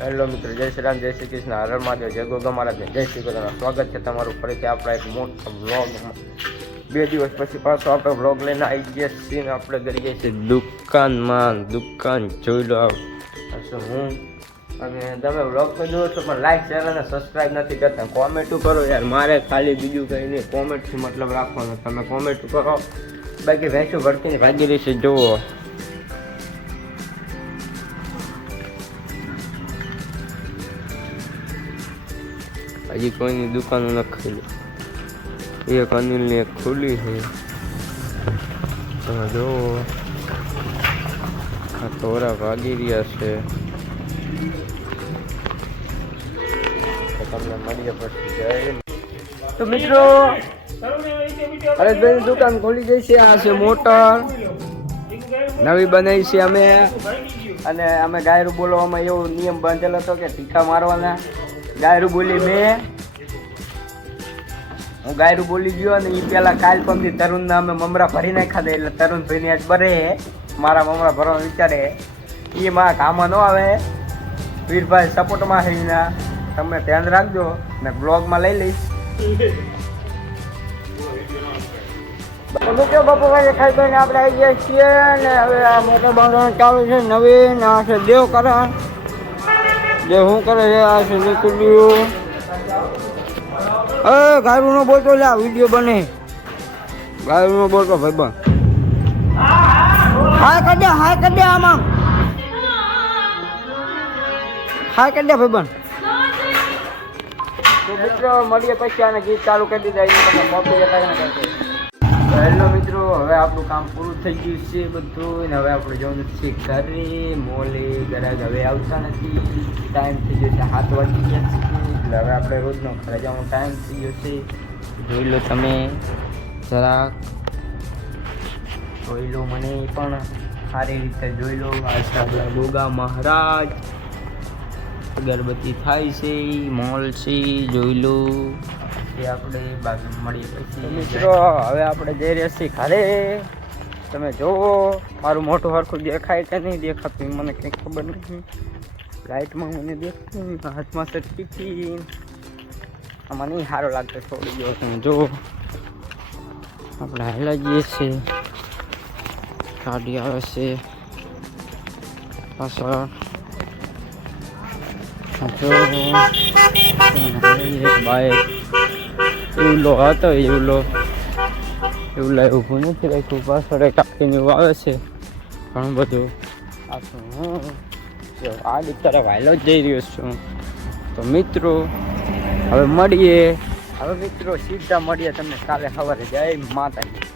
Hello મિત્રો, જય શ્રી રામ, જય શ્રી કૃષ્ણ, હર મહાદેવ, જય ગોગા મહારાજ, જય શ્રી કૃષ્ણ. સ્વાગત છે તમારું ફરીથી આપણા એક મોટા વ્લોગમાં. 2 દિવસ પછી પાછો આપણે વ્લોગ લઈને આવી ગયા છીએ. આપણે કરી ગયા છીએ દુકાન જોઈ લો હું. અને તમે વ્લોગ તો જુઓ છો પણ લાઈક શેર અને સબસ્ક્રાઈબ નથી કરતા. કોમેન્ટ કરો યાર, મારે ખાલી બીજું કંઈ નહીં, કોમેન્ટથી મતલબ રાખવાનો. તમે કોમેન્ટ કરો, બાકી ભેંસું ભરતીને ભાગી રહી છે જુઓ. હજી કોઈની દુકાનો ન ખુલી, એક અનિલની એક ખુલી છે. તમે જુઓ, આ તોરા ભાગી રહ્યા છે. તમને મળીએ પછી જય. તો મિત્રો, હરેશભાઈની દુકાન ખોલી ગઈ છે. આ છે મોટર નવી બનાવી છે અમે. અને અમે ગાયરું બોલવામાં એવો નિયમ બાંધેલો હતો કે ટીકા મારવાના. ગાયરું બોલી હું ગાયરું બોલી ગયો અને એ પેલા કાલ પમથી તરુણના અમે મમરા ભરી નાખ્યા દે. એટલે તરુણભાઈને આજ બરે મારા મમરા ભરવાનો વિચારે એ મારા કામમાં ન આવે. વીરભાઈ સપોર્ટમાં છે એના, તમે ધ્યાન રાખજો ને બ્લોગમાં લઈ લઈશ. મિત્રો બપોરે ખાઈ પીને આપણે આવી ગયા છીએ ને હવે આ મોટર બાંધવાનું ચાલુ છે. નવીન આ છે દેવકરણ, જે શું કરે છે આ છે નીકળ્યું. ગાયરું નો બોલતો, લે વિડીયો બને. ગાયરું નો બોલતો ભાઈ બન. હાય કરી દે આમાં, હાય કરી દે ભાઈ બન. તો મિત્રો મળીએ પછી આને ગીત ચાલુ કરી દીધા. હેલો મિત્રો, હવે આપણું કામ પૂરું થઈ ગયું છે બધું ને હવે આપણે જવાનું છે ઘરે. મોલે ગરાગ હવે આવતા નથી. ટાઈમ થઈ ગયો છે 7 વાગી ગયા છે. એટલે હવે આપણે રોજનો ઘરે જવાનો ટાઈમ થઈ ગયો છે. જોઈ લો તમે જરાક, જોઈ લો મને પણ સારી રીતે જોઈ લો. આ છે આપણા ગોગા મહારાજ. અગરબત્તી થાય છે, મોલ છે, જોઈ લો. આપણે બાજુ મળીએ પછી. મિત્રો હવે આપણે જઈ રહ્યા છીએ ઘરે. તમે જુઓ મારું મોટું હરખું દેખાય કે નહીં દેખાતું મને કંઈ ખબર નથી. લાઇટમાં મને દેખાતું, હાથમાં છે ટિફિન. આમાં નહીં સારો લાગતો, છોડી ગયો. તમે જુઓ આપણે હાલા જઈએ છીએ. ગાડી આવે છે પાછળ. બાઈક એવલો હતો, એવું ઊભું નથી રાખ્યું. પાછળ કાકીને એવું આવે છે ઘણું બધું. હું આ તરફ હાલો જ જઈ રહ્યો છું. તો મિત્રો હવે મળીએ. હવે મિત્રો સીધા મળીએ તમને કાલે સવારે. જય માતાજી.